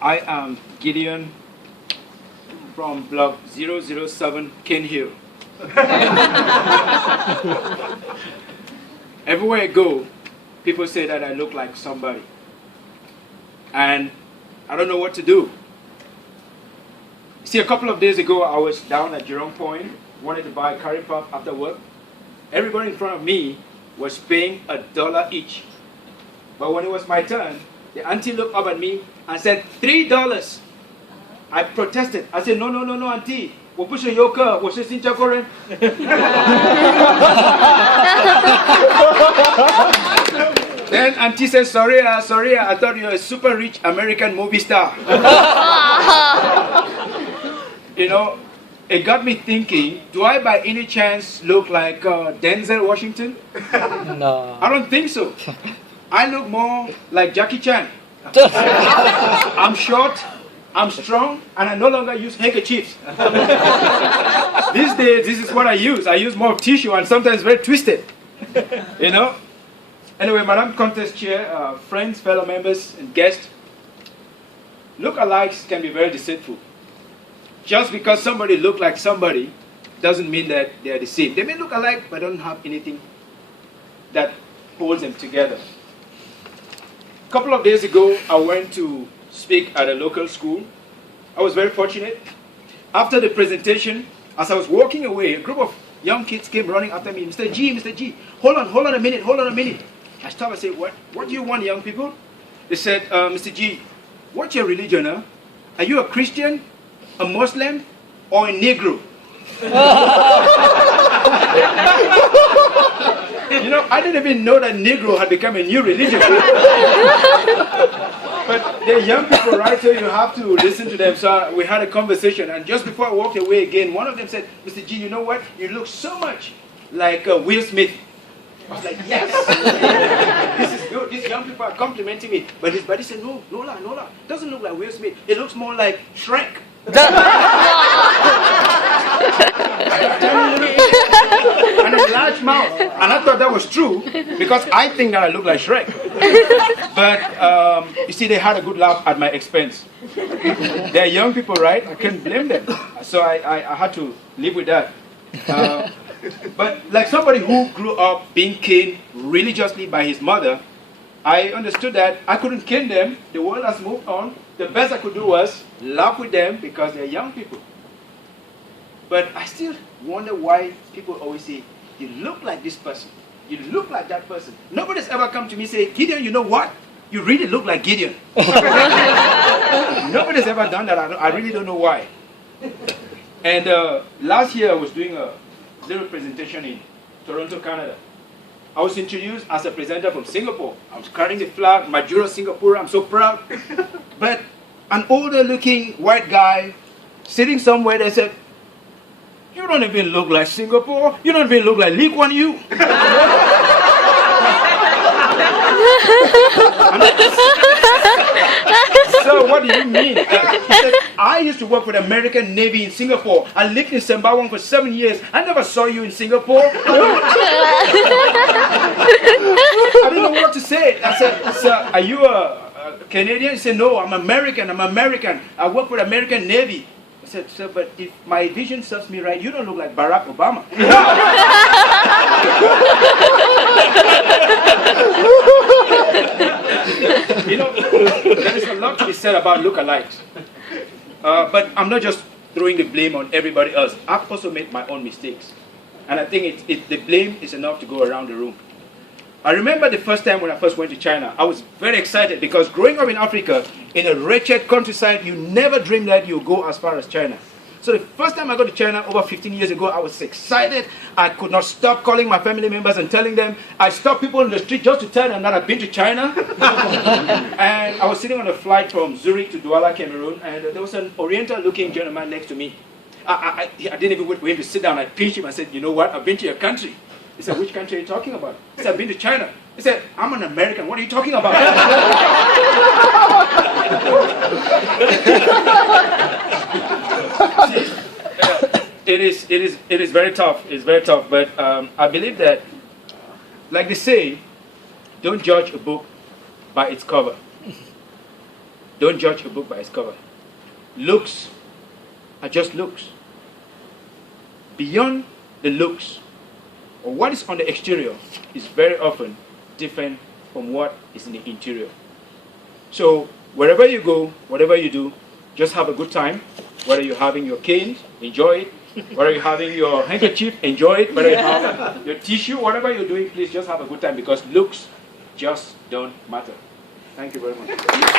I am Gedean from block 007 Ken Hill. Everywhere I go, people say that I look like somebody. And I don't know what to do. See, a couple of days ago, I was down at Jerome Point, wanted to buy curry puff after work. Everybody in front of me was paying $1 each. But when it was my turn, the auntie looked up at me and said, $3. I protested. I said, no, auntie. We'll push a yoke. We'll just in Chakoren. Then auntie said, sorry, I thought you were a super rich American movie star. You know, it got me thinking, do I by any chance look like Denzel Washington? No. I don't think so. I look more like Jackie Chan. I'm short, I'm strong, and I no longer use handkerchiefs. These days, this is what I use. I use more tissue and sometimes very twisted. You know? Anyway, Madam Contest Chair, friends, fellow members, and guests, look-alikes can be very deceitful. Just because somebody looks like somebody doesn't mean that they are the same. They may look alike, but don't have anything that holds them together. A couple of days ago, I went to speak at a local school. I was very fortunate. After the presentation, as I was walking away, a group of young kids came running after me. Mr. G, hold on a minute. I stopped and said, what do you want, young people? They said, Mr. G, what's your religion, huh? Are you a Christian, a Muslim, or a Negro? You know, I didn't even know that Negro had become a new religion. But they're young people, right? So you have to listen to them. So we had a conversation, and just before I walked away again, one of them said, Mr. G, you know what? You look so much like Will Smith. I was like, yes! This is good. These young people are complimenting me. But his buddy said, no, doesn't look like Will Smith. It looks more like Shrek. And a large mouth. And I thought that was true because I think that I look like Shrek. But you see, they had a good laugh at my expense. They're young people, right? I can't blame them. So I had to live with that. But like somebody who grew up being caned religiously by his mother, I understood that I couldn't cane them. The world has moved on. The best I could do was laugh with them because they're young people. But I still wonder why people always say, you look like this person. You look like that person. Nobody's ever come to me and say, Gedean, you know what? You really look like Gedean. Nobody's ever done that. I really don't know why. And last year I was doing a little presentation in Toronto, Canada. I was introduced as a presenter from Singapore. I was carrying the flag, Majuro Singapore, I'm so proud. But an older looking white guy sitting somewhere, they said, you don't even look like Singapore. You don't even look like Lee Kuan Yew. So what do you mean? He said, I used to work for the American Navy in Singapore. I lived in Sembawang for 7 years. I never saw you in Singapore. I didn't know what to say. I said, sir, are you a Canadian? He said, no, I'm American. I work for the American Navy. I said, sir, but if my vision serves me right, you don't look like Barack Obama. You know, there is a lot to be said about lookalikes. But I'm not just throwing the blame on everybody else. I've also made my own mistakes. And I think the blame is enough to go around the room. I remember the first time when I first went to China, I was very excited because growing up in Africa, in a wretched countryside, you never dream that you go as far as China. So the first time I got to China over 15 years ago, I was excited. I could not stop calling my family members and telling them. I stopped people in the street just to tell them that I've been to China. And I was sitting on a flight from Zurich to Douala, Cameroon, and there was an Oriental-looking gentleman next to me. I didn't even wait for him to sit down. I pinched him and said, you know what, I've been to your country. He said, which country are you talking about? He said, I've been to China. He said, I'm an American. What are you talking about? It is very tough. It's very tough. But I believe that, like they say, don't judge a book by its cover. Don't judge a book by its cover. Looks are just looks. Beyond the looks, or what is on the exterior, is very often different from what is in the interior. So wherever you go, whatever you do, just have a good time. Whether you're having your cane, enjoy it. Whether you're having your handkerchief, enjoy it. Whether you have your tissue, whatever you're doing, please just have a good time, because looks just don't matter. Thank you very much.